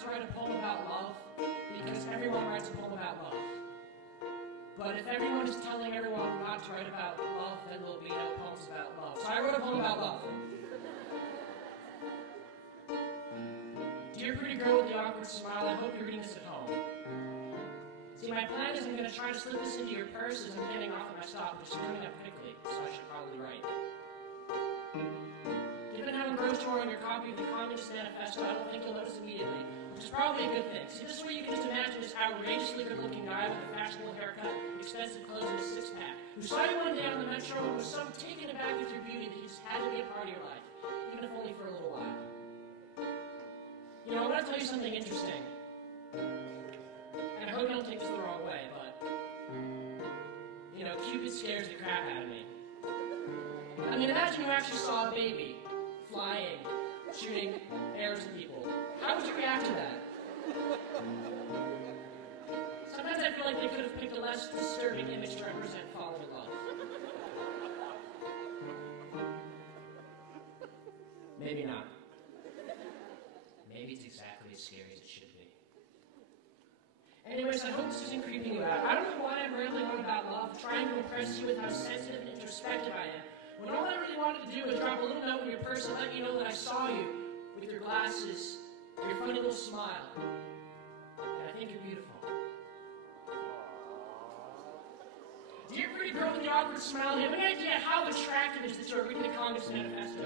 to write a poem about love because everyone writes a poem about love. But if everyone is telling everyone not to write about love, then there'll be no poems about love. So I wrote a poem about love. Dear pretty girl with the awkward smile, I hope you're reading this at home. See, my plan is I'm going to try to slip this into your purse as I'm getting off at my stop, which is coming up quickly, so I should probably write. Given how engrossed you are in your copy of the Communist Manifesto, I don't think you'll notice immediately, which is probably a good thing. See, this is where you can just imagine this outrageously good-looking guy with a fashionable haircut, expensive clothes, and a six-pack, who saw you one day on the metro and was so taken aback with your beauty that he just had to be a part of your life, even if only for a little while. You know, I want to tell you something interesting. And I hope you don't take this the wrong way, but, you know, Cupid scares the crap out of me. I mean, imagine you actually saw a baby flying, shooting arrows at people. How would you react to that? Sometimes I feel like they could have picked a less disturbing image to represent falling in love. Maybe not. Maybe it's exactly as scary as it should be. Anyways, I hope this isn't creeping you out. I don't know why I'm rambling on about love, trying to impress you with how sensitive and introspective I am, when all I really wanted to do was drop a little note in your purse and let you know that I saw you with your glasses, your funny little smile. And I think you're beautiful. Dear pretty girl with the awkward smile, do you have any idea how attractive it is that you're reading the Communist Manifesto?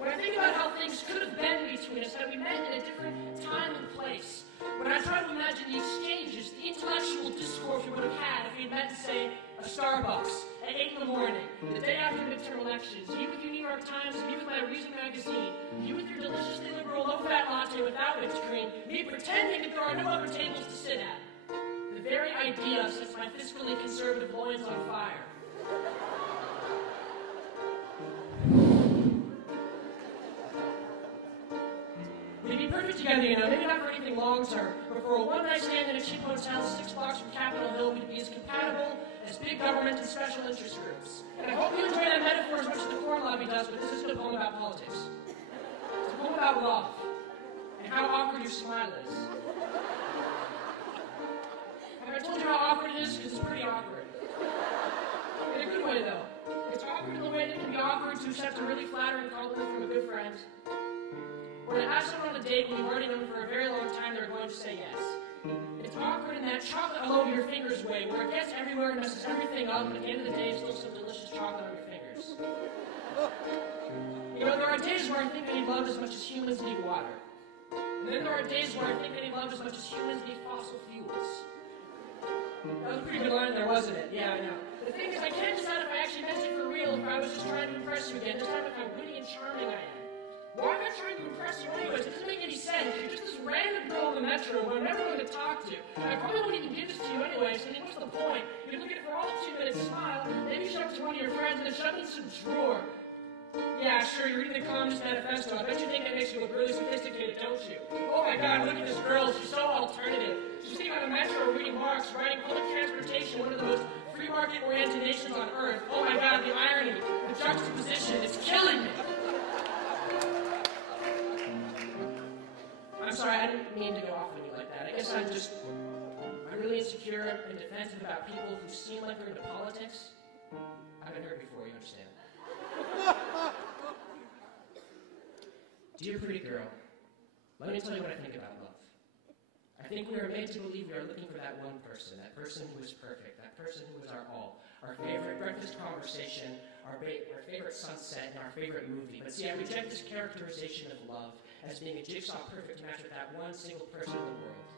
When I think about how things could have been between us, that we met in a different time and place, when I try to imagine the exchanges, the intellectual discourse we would have had if we had met, say, a Starbucks at 8 in the morning, the day after midterm elections, you with your New York Times, me with my Reason magazine, you with your deliciously liberal low-fat latte without whipped cream, me pretending that there are no other tables to sit at. The very idea sets my fiscally conservative loins on fire. We'd be perfect together, you know, maybe not for anything long-term, but for a one-night stand in a cheap hotel 6 blocks from Capitol Hill, we'd be as compatible as big government and special interest groups. And I hope you enjoy that metaphor as much as the Corn Lobby does, but this isn't a poem about politics. It's a poem about love, and how awkward your smile is. Have I told you how awkward it is? Because it's pretty awkward. In a good way, though. It's awkward in the way that it can be awkward to accept a really flattering compliment from a good friend, or to ask someone on a date when you've already known for a very long time they're going to say yes. It's awkward in that chocolate all over your fingers way, where it gets everywhere and messes everything up, and at the end of the day, it's still some delicious chocolate on your fingers. You know, there are days where I think I need love as much as humans need water. And then there are days where I think I need love as much as humans need fossil fuels. That was a pretty good line there, wasn't it? Yeah, I know. The thing is, I can't decide if I actually meant it for real, if I was just trying to impress you again, this time if how witty and charming I am. Why am I trying to impress you anyways? It doesn't make any sense. You're just this random girl on the metro who I'm never going to talk to. I probably won't even give this to you anyways, so I mean, what's the point? You're looking for all the 2 minutes, smile, maybe shove it to one of your friends, and then shove it in some drawer. Yeah, sure, you're reading the Communist Manifesto. I bet you think that makes you look really sophisticated, don't you? Oh my god, look at this girl. She's so alternative. She's sitting on the metro reading Marx, riding public transportation, one of the most free market-oriented nations on earth. Oh my god, the irony, the juxtaposition, it's killing me. I'm sorry, I didn't mean to go off on you like that. I guess I'm really insecure and defensive about people who seem like they're into politics. I've been hurt before, you understand. Dear pretty girl, let me tell you what I think about love. I think we are made to believe we are looking for that one person who is perfect, that person who is our all, our favorite breakfast conversation, our favorite sunset, and our favorite movie. But see, I reject this characterization of love as being a jigsaw perfect match with that one single person in the world.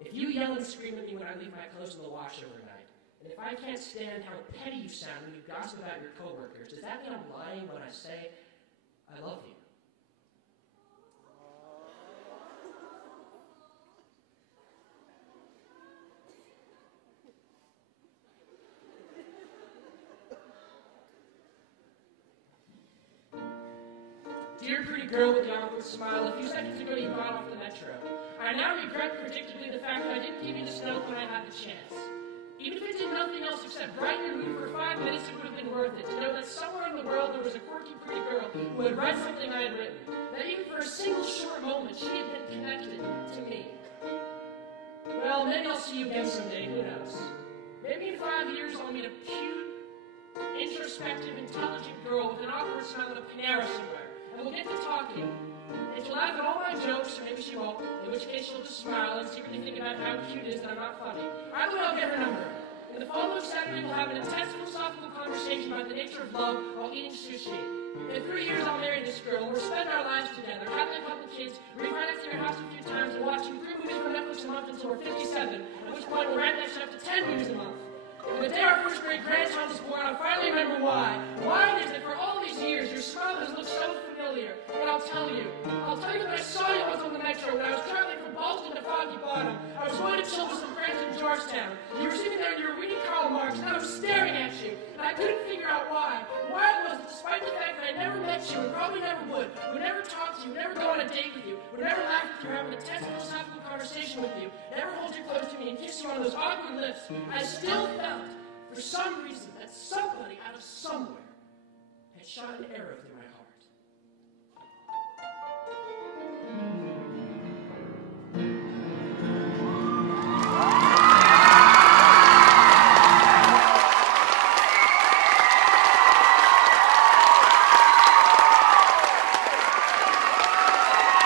If you yell and scream at me when I leave my clothes in the wash overnight, and if I can't stand how petty you sound when you gossip about your coworkers, does that mean I'm lying when I say I love you? Dear pretty girl with the awkward smile, a few seconds ago you got off the metro. I now regret predictably the fact that I didn't give you this note when I had the chance. Even if it did nothing else except brighten your mood for 5 minutes, it would have been worth it to know that somewhere in the world there was a quirky pretty girl who had read something I had written. That even for a single short moment that she had been connected to me. Well, maybe I'll see you again someday, who knows? Maybe in 5 years I'll meet a cute, introspective, intelligent girl with an awkward smile at a Panera somewhere, and we'll get to talking. And she'll laugh at all my jokes, or maybe she won't, in which case she'll just smile and secretly think about how cute it is that I'm not funny. Either way, I'll get her number. In the following Saturday, we'll have an intense philosophical conversation about the nature of love while eating sushi. In 3 years, I'll marry this girl, and we'll spend our lives together, having a couple kids, refinancing our house a few times, and watching 3 movies on Netflix a month until we're 57, at which point we'll ramp that shit up to 10 movies a month. And the day our first great grandchild was born, I'll finally remember why. Why it is that for all these years, your smile has looked so familiar. And I'll tell you that I saw you once on the metro when I was traveling from Boston to Foggy Bottom. I was going to chill with some friends in Georgetown. You were sitting there and you were reading Karl Marx, and I was staring at you. And I couldn't figure out why. Why it was that despite the fact that I never met you, and probably never would never talk to you, would never go on a date with you, would never laugh with you, have an intense philosophical conversation with you, never hold you close to me and kiss you on those awkward lips, I still felt, for some reason, that somebody out of somewhere had shot an arrow through my heart.